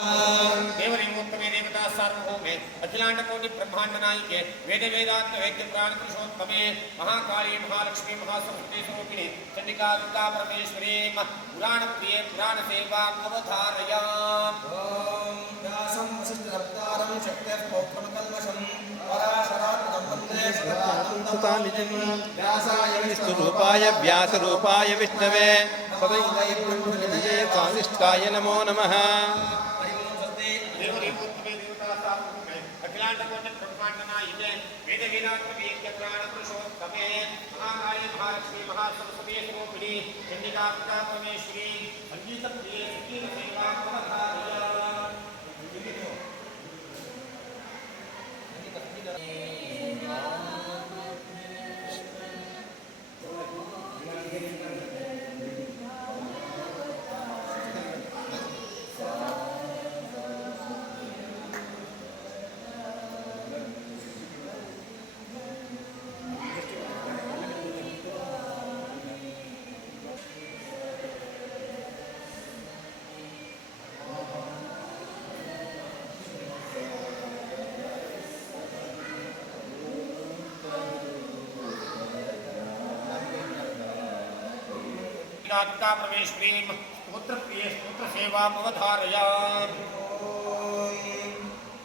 देवदेवोत्तमे देवता सार्वभौमे अखिलांड कोटि ब्रह्मांड नायिके वेद वेदांत वेद्य पुराण पुरुषोत्तमे महाकाली महालक्ष्मी महासरस्वती स्वरूपिणी चंडिका दुर्गा परमेश्वरी पुराण प्रिय पुराण सेवा अवधारयाम। ओम व्यासं वसिष्ठरत्तारं शक्तिर्भोक्त्रमकल्मषं पराशरात्मकं वन्दे सदानन्दं व्यासाय विष्णुरूपाय व्यासरूपाय विष्णवे सदैव नमो नमः। अखिलांड कोटि ब्रह्मांड नायिके वेद वेदांत वेद्य पुराण पुरुषोत्तमे महाकाली महालक्ष्मी महासरस्वती स्वरूपिणी चंडिका दुर्गा परमेश्वरी संगीत प्रिय सखी सेवा अवधारयाम। दुर्गा परमेश्वरी पुत्र प्रिय पुत्र सेवा अवधारयाम।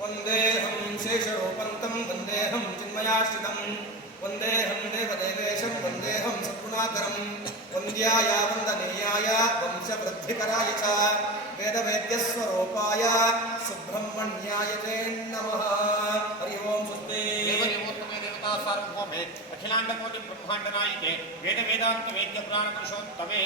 वंदेहं शेषरूपन्तं वंदेहं चिन्मयाश्रितं वंदेहं देवदेवेशं वंदेहं सद्गुणाकरं वन्द्याय वन्दनीयाय वंशवृद्धिकराय च वेदवेद्यस्वरूपाय सुब्रह्मण्याय ते नमः। हरि ओम स्वस्ति। देवदेवोत्तमे देवता सार्वभौमे अखिलांड कोटि ब्रह्मांड नायिके वेद वेदांत वेद्य पुराण पुरुषोत्तमे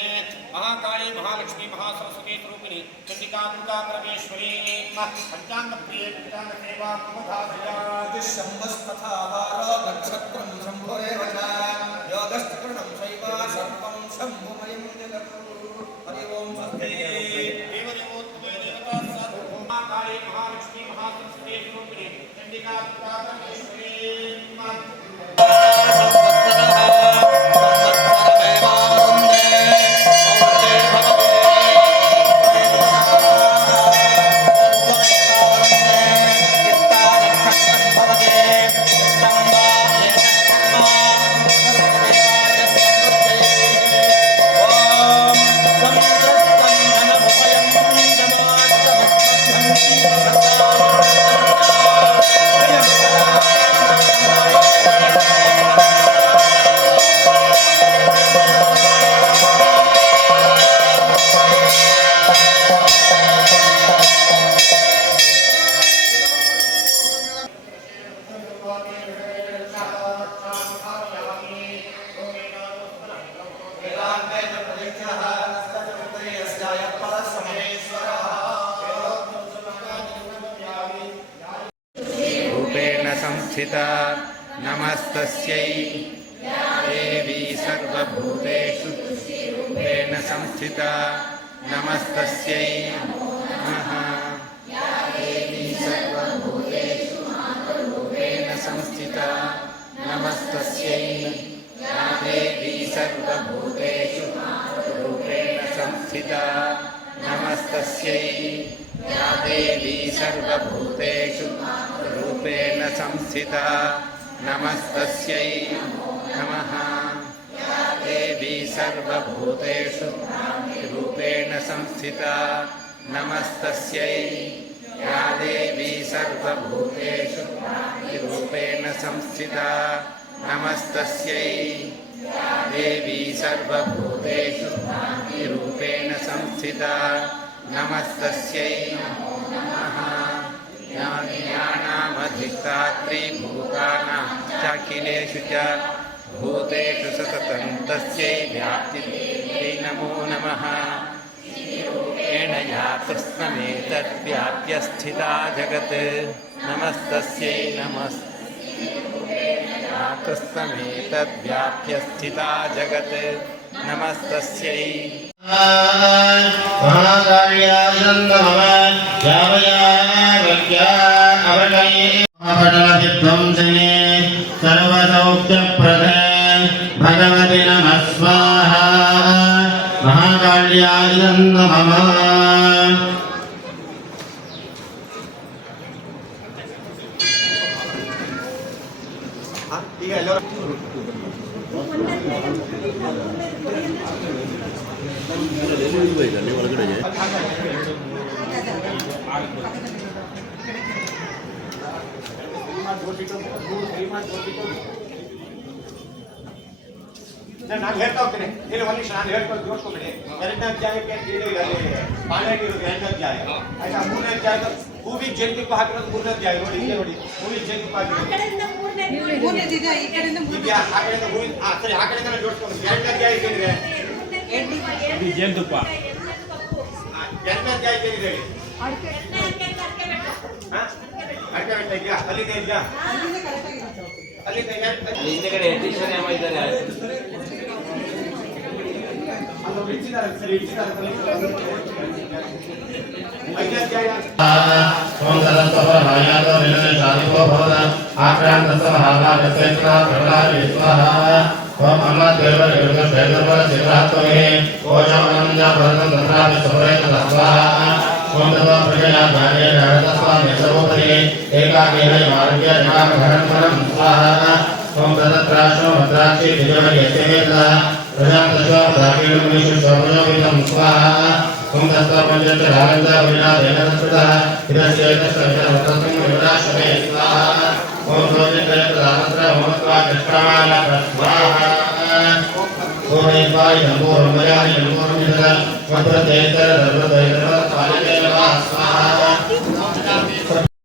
महाकाली महालक्ष्मी महासरस्वती स्वरूपिणी चंडिका दुर्गा परमेश्वरी पंचांग प्रिय पंचांग सेवा अवधारयाम। शंभस्तथाहारो नक्षत्रं शंभुरेव च योगस्थकरणं शैव सर्वं शंभुमयं जगत्। हरि ओम स्वस्ति। देवदेवोत्तमे देवता सार्वभौमे महाकाली महालक्ष्मी महासरस्वती स्वरूपिणी चंडिका दुर्गा परमेश्वरी नमस्तस्यै देवी सर्वभूतेषु रूपेण संस्थिता नमस्तस्यै नमः। देवी सर्वभूतेषु रूपेण संस्थिता नमस्तस्यै या देवी सर्वभूतेषु रूपेण संस्थिता नमस्तस्यै या देवी सर्वभूतेषु रूपेण संस्थिता नमस्तस्यै नमः। देवी सर्वभूतेषु रूपेण संस्थिता नमस्तस्यै या देवी सर्वभूतेषु रूपेण संस्थिता नमस्तस्यै देवी सर्वभूतेषु रूपेण संस्थिता नमस्तस्यै नमः। ज्ञानामधिष्ठात्री भूतानां चाखिलेषु च भूतेषु सततं तस्यै व्याप्तिर्यै नमो नमः। येन या कृष्णमेतद्व्याप्य स्थिता जगत् नमस्तस्यै या कृष्णमेतद्व्याप्य स्थिता जगत् नमस्तस्यै। महाकार्याय नमः। अवटनसिद्धंसिने सर्वसौख्यप्रदे भगवति नमः स्वाहा। महाकार्याय नमः। ಈಗ ಎಲ್ಲರೂ ಒಳಗಡೆ ನಾನು ಹೇಳ್ತಾ ಹೋಗ್ತೇನೆ ಇಲ್ಲಿ ಒಂದು ನಿಮಿಷ ನಾನು ಹೇಳ್ಕೊಂಡು ಜೋಡಿಸ್ಕೊಂಬಿಡಿ ಎರಡನೇ ಅಧ್ಯಾಯಕ್ಕೆ ಪಾಲನೆ ಇರೋದು ಎರಡನೇ ಅಧ್ಯಾಯ ಆಯ್ತಾ ಮೂರನೇ ಅಧ್ಯಾಯ ಹೂವಿಗೆ ಜೇನುತುಪ್ಪ ಹಾಕಿರೋದು ಮೂರನೇ ಅಧ್ಯಾಯ ನೋಡಿ ಇಲ್ಲಿ ನೋಡಿ ಹೂವಿಗೆ ಜೇನುತುಪ್ಪ ಹಾಕಿರೋದು ಇದೆಯಾ ಆ ಕಡೆಯಿಂದ ಹೂವಿನ ಸರಿ ಆ ಕಡೆಯಿಂದ ಜೋಡಿಸ್ಕೊಂಡು ಎರಡನೇ ಅಧ್ಯಾಯಕ್ಕೆ ಏನಿದೆ ಜೇನುತುಪ್ಪ ಎರಡನೇ ಅಧ್ಯಾಯಕ್ಕೆ ಏನಿದೆ ಅಡ್ಕೆ ಬೆಟ್ಟ ಇದೆಯಾ ಅಲ್ಲಿಂದ ಇದೆಯಾ ಅಲ್ಲಿಂದ ಹಿಂದೆಗಡೆ ಟೀಚರ್ ಯಾವ ಇದ್ದಾರೆ ओम तदत्राशो भद्राक्षी विजययसेमेला प्रजापतिषो भद्राक्षीणुमिषु सोमयोगितं स्वाहा ओम तत्त्वपञ्चच रागन्ता विनादेनस्पृतः इदस्येतस्वरतस्तं विवराशमे स्वाहा ओम रोजत्रयप्रदानत्र ओमत्वा कृष्णमाला स्वाहा ओम एवाय नमोरमयाय नमोरमिदल मत्रतेतर दर्वदैतर स्वाहा